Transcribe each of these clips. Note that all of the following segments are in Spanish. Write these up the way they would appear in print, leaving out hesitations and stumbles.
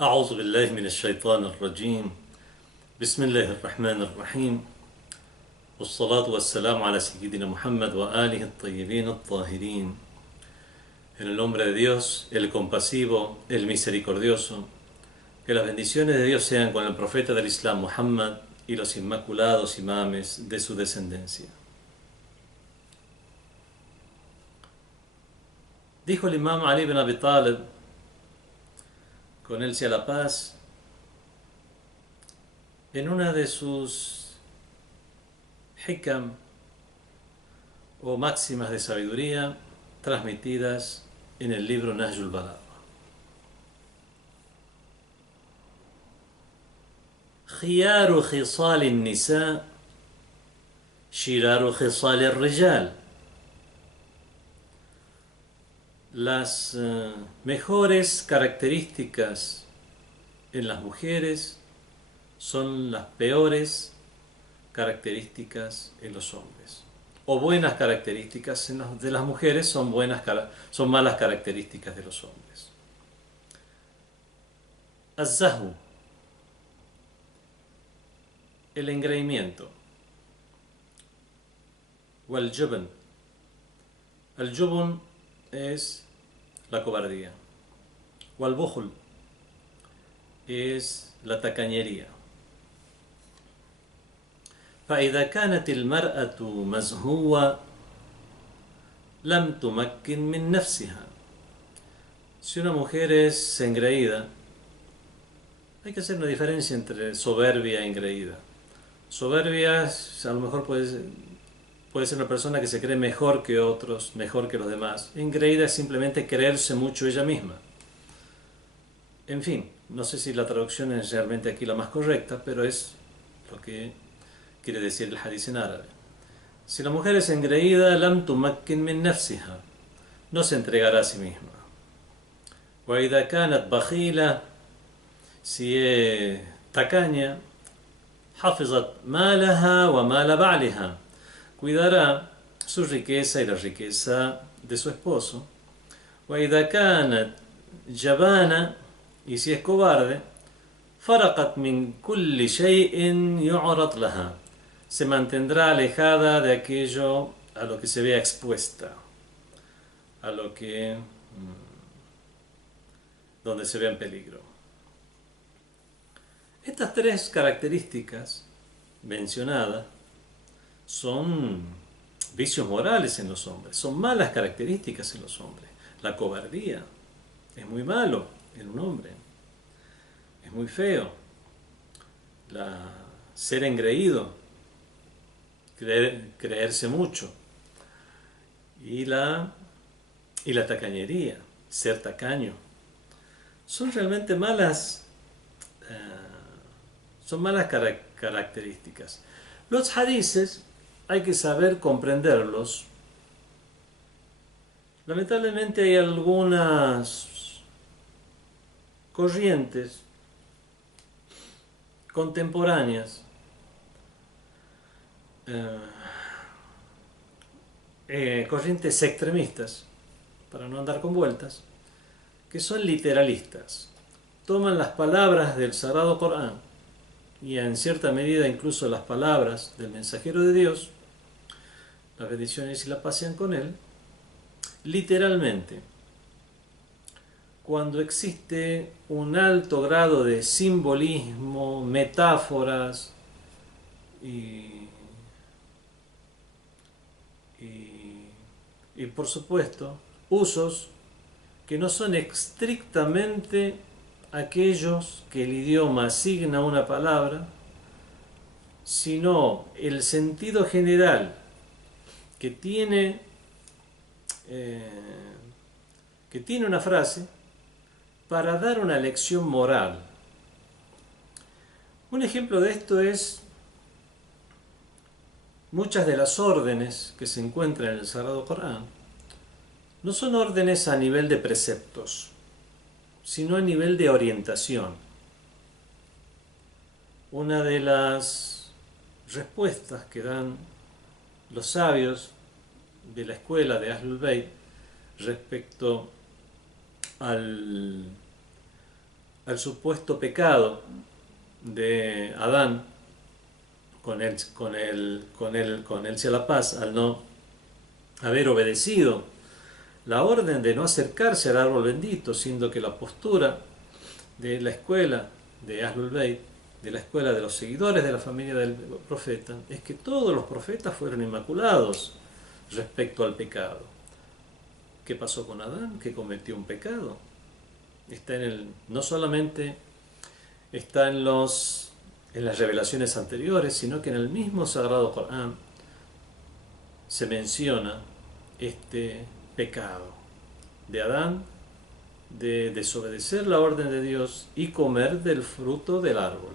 أعوذ بالله من الشيطان الرجيم. بسم الله الرحمن الرحيم. والصلاة والسلام على سيدنا Muhammad وآله الطيبين الطاهرين. En el nombre de Dios, el compasivo, el misericordioso, que las bendiciones de Dios sean con el profeta del Islam Muhammad y los inmaculados imames de su descendencia. Dijo el imam Ali ibn Abi Talib, con él sea la paz, en una de sus hikam o máximas de sabiduría transmitidas en el libro Nahjul Balagha: خيار خصال النساء شرار خصال الرجال. Las mejores características en las mujeres son las peores características en los hombres. O buenas características de las mujeres son malas características de los hombres. Az-zahwu, el engreimiento. Wal-jubn, el jubn es la cobardía. Wal-bukhl es la tacañería. فإذا كانت المرأة مزهوة لم تمكن من نفسها. Si una mujer es engreída, hay que hacer una diferencia entre soberbia e engreída. Soberbia a lo mejor puede ser una persona que se cree mejor que otros, mejor que los demás. Engreída es simplemente creerse mucho ella misma. En fin, no sé si la traducción es realmente aquí la más correcta, pero es lo que quiere decir el hadith en árabe. Si la mujer es engreída, lam tumakkin min nafsiha, no se entregará a sí misma. Wa idha kanat bakhila, si es tacaña, hafizat malaha wa mala ba'liha, cuidará su riqueza y la riqueza de su esposo. Wa idha kanat jabana, y si es cobarde, faraqat min kulli shay'in yu'rad laha, se mantendrá alejada de aquello a lo que se vea expuesta, a lo que donde se vea en peligro. Estas tres características mencionadas son vicios morales en los hombres, son malas características en los hombres. La cobardía es muy malo en un hombre, es muy feo. Ser engreído, creerse mucho, y la tacañería, ser tacaño, son realmente malas, características. Los hadices hay que saber comprenderlos. Lamentablemente hay algunas corrientes contemporáneas corrientes extremistas, para no andar con vueltas, que son literalistas. Toman las palabras del Sagrado Corán y en cierta medida incluso las palabras del mensajero de Dios, las bendiciones y la paz sean con él, literalmente, cuando existe un alto grado de simbolismo, metáforas y por supuesto usos que no son estrictamente aquellos que el idioma asigna a una palabra, sino el sentido general que tiene una frase para dar una lección moral. Un ejemplo de esto es muchas de las órdenes que se encuentran en el Sagrado Corán. No son órdenes a nivel de preceptos, sino a nivel de orientación. Una de las respuestas que dan los sabios de la escuela de Ahlul Bayt respecto al supuesto pecado de Adán con él sea la paz, al no haber obedecido la orden de no acercarse al árbol bendito, siendo que la postura de la escuela de Ahlul Bayt, de la escuela de los seguidores de la familia del profeta, es que todos los profetas fueron inmaculados respecto al pecado. ¿Qué pasó con Adán? Que cometió un pecado. Está no solamente está en las revelaciones anteriores, sino que en el mismo Sagrado Corán se menciona este pecado de Adán, de desobedecer la orden de Dios y comer del fruto del árbol.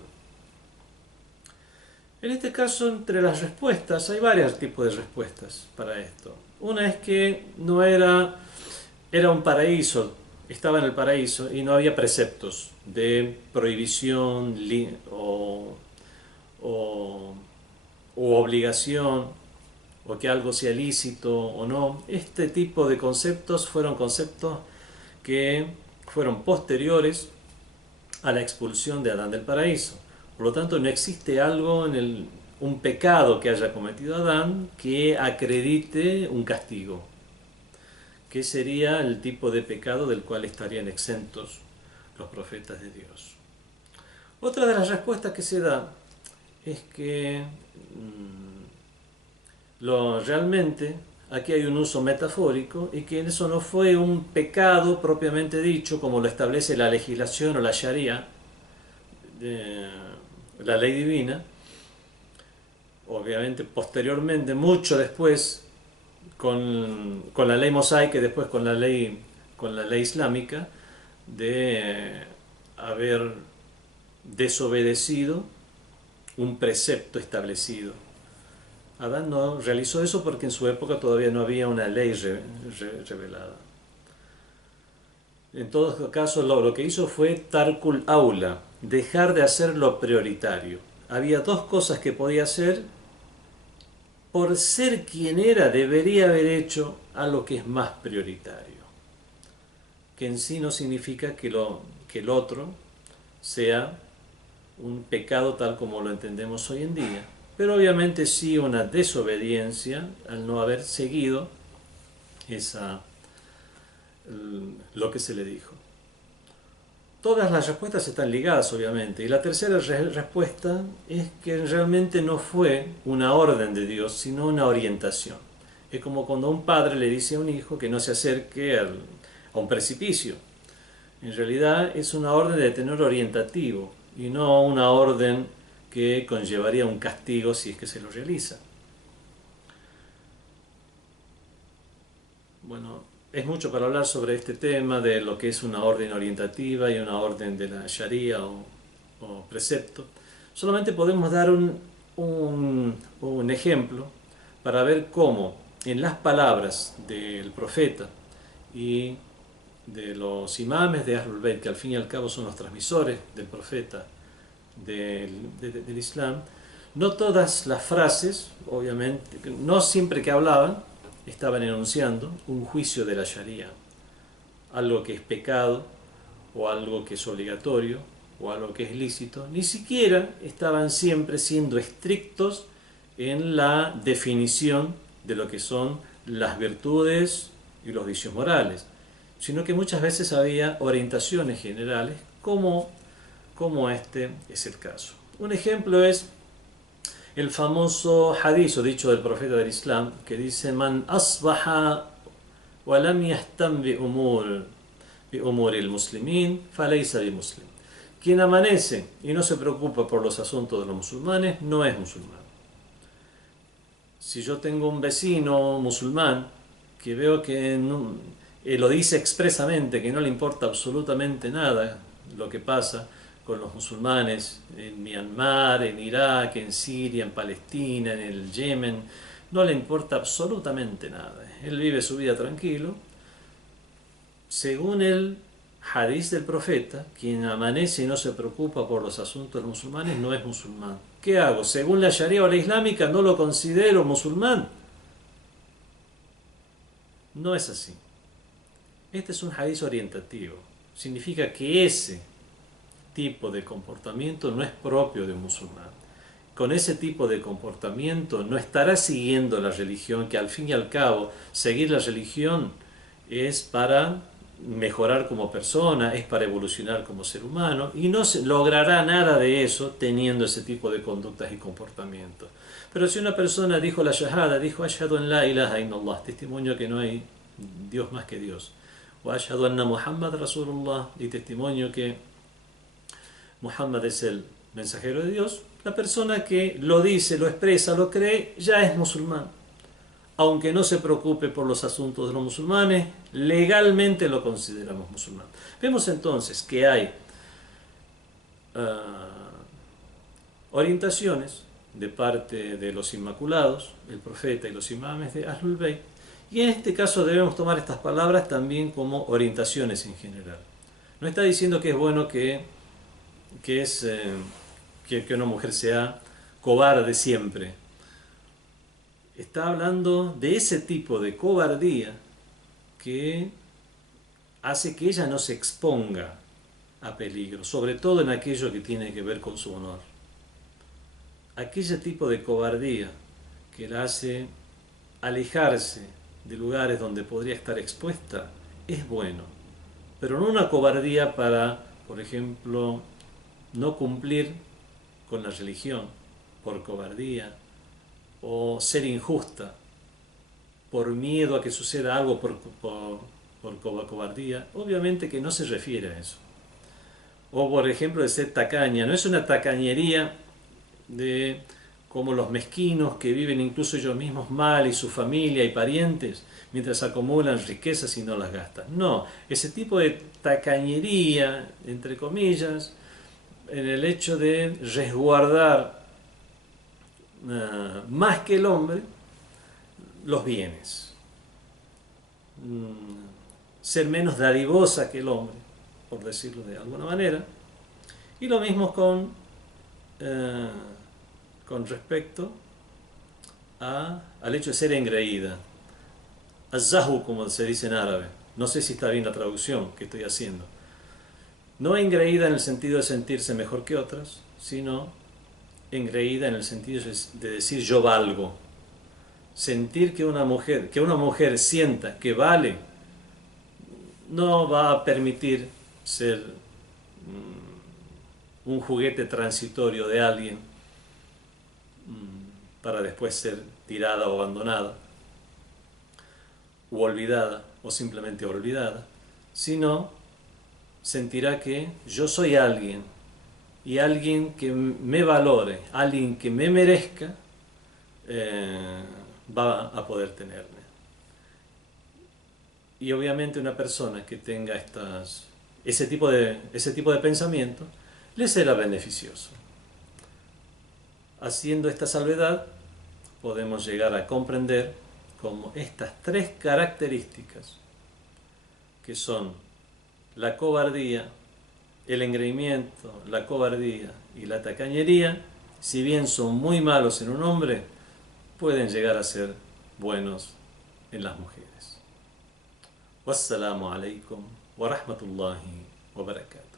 En este caso, entre las respuestas, hay varios tipos de respuestas para esto. Una es que no era un paraíso, estaba en el paraíso y no había preceptos de prohibición o obligación, o que algo sea lícito o no. Este tipo de conceptos fueron conceptos que fueron posteriores a la expulsión de Adán del paraíso. Por lo tanto, no existe algo un pecado que haya cometido Adán que acredite un castigo, que sería el tipo de pecado del cual estarían exentos los profetas de Dios. Otra de las respuestas que se da es que realmente aquí hay un uso metafórico y que eso no fue un pecado propiamente dicho, como lo establece la legislación o la Sharia, la ley divina. Obviamente, posteriormente, mucho después, con la ley mosaica y después con la ley islámica, de haber desobedecido un precepto establecido. Adán no realizó eso porque en su época todavía no había una ley revelada. En todo caso, lo que hizo fue tarkul aula, dejar de hacer lo prioritario. Había dos cosas que podía hacer. Por ser quien era, debería haber hecho algo que es más prioritario, que en sí no significa que el otro sea un pecado tal como lo entendemos hoy en día, pero obviamente sí una desobediencia al no haber seguido lo que se le dijo. Todas las respuestas están ligadas, obviamente, y la tercera respuesta es que realmente no fue una orden de Dios, sino una orientación. Es como cuando un padre le dice a un hijo que no se acerque a un precipicio. En realidad es una orden de tenor orientativo y no una orden que conllevaría un castigo si es que se lo realiza. Bueno, es mucho para hablar sobre este tema de lo que es una orden orientativa y una orden de la Sharia o precepto. Solamente podemos dar un ejemplo para ver cómo en las palabras del profeta y de los imames de Ahlul Bayt, que al fin y al cabo son los transmisores del profeta del Islam, no todas las frases, obviamente, no siempre que hablaban, estaban enunciando un juicio de la Sharia, algo que es pecado, o algo que es obligatorio, o algo que es lícito. Ni siquiera estaban siempre siendo estrictos en la definición de lo que son las virtudes y los vicios morales, sino que muchas veces había orientaciones generales, como este es el caso. Un ejemplo es el famoso hadith o dicho del profeta del Islam que dice: Man asbaha wa lam yahtam bi umur el muslimin falaysa bi muslim. Quien amanece y no se preocupa por los asuntos de los musulmanes no es musulmán. Si yo tengo un vecino musulmán que veo que lo dice expresamente, que no le importa absolutamente nada lo que pasa con los musulmanes en Myanmar, en Irak, en Siria, en Palestina, en el Yemen, no le importa absolutamente nada. Él vive su vida tranquilo. Según el hadith del profeta, quien amanece y no se preocupa por los asuntos de los musulmanes no es musulmán. ¿Qué hago? Según la Sharia o la islámica, no lo considero musulmán. No es así. Este es un hadith orientativo. Significa que ese tipo de comportamiento no es propio de un musulmán. Con ese tipo de comportamiento no estará siguiendo la religión, que al fin y al cabo seguir la religión es para mejorar como persona, es para evolucionar como ser humano, y no se logrará nada de eso teniendo ese tipo de conductas y comportamientos. Pero si una persona dijo la shahada, dijo ashhadu an la ilaha illallah, testimonio que no hay Dios más que Dios, o ashhadu anna Muhammad Rasulullah, y testimonio que Muhammad es el mensajero de Dios, la persona que lo dice, lo expresa, lo cree, ya es musulmán. Aunque no se preocupe por los asuntos de los musulmanes, legalmente lo consideramos musulmán. Vemos entonces que hay orientaciones de parte de los Inmaculados, el profeta y los imames de Ahlul Bayt, y en este caso debemos tomar estas palabras también como orientaciones en general. No está diciendo que es bueno que una mujer sea cobarde siempre. Está hablando de ese tipo de cobardía que hace que ella no se exponga a peligro, sobre todo en aquello que tiene que ver con su honor. Aquel tipo de cobardía que la hace alejarse de lugares donde podría estar expuesta es bueno, pero no una cobardía para, por ejemplo, no cumplir con la religión por cobardía, o ser injusta por miedo a que suceda algo por cobardía. Obviamente que no se refiere a eso. O por ejemplo de ser tacaña, no es una tacañería de como los mezquinos que viven incluso ellos mismos mal y su familia y parientes mientras acumulan riquezas y no las gastan. No, ese tipo de tacañería, entre comillas, en el hecho de resguardar más que el hombre los bienes, ser menos dadivosa que el hombre, por decirlo de alguna manera, y lo mismo con respecto al hecho de ser engreída, az-zahu, como se dice en árabe. No sé si está bien la traducción que estoy haciendo. No engreída en el sentido de sentirse mejor que otras, sino engreída en el sentido de decir yo valgo. Sentir que una mujer sienta que vale no va a permitir ser un juguete transitorio de alguien para después ser tirada o abandonada u olvidada o simplemente olvidada, sino sentirá que yo soy alguien, y alguien que me valore, alguien que me merezca, va a poder tenerme. Y obviamente una persona que tenga ese tipo de pensamiento le será beneficioso. Haciendo esta salvedad, podemos llegar a comprender cómo estas tres características, que son la cobardía, el engreimiento, la cobardía y la tacañería, si bien son muy malos en un hombre, pueden llegar a ser buenos en las mujeres. Wassalamu alaikum wa rahmatullahi wa barakatuh.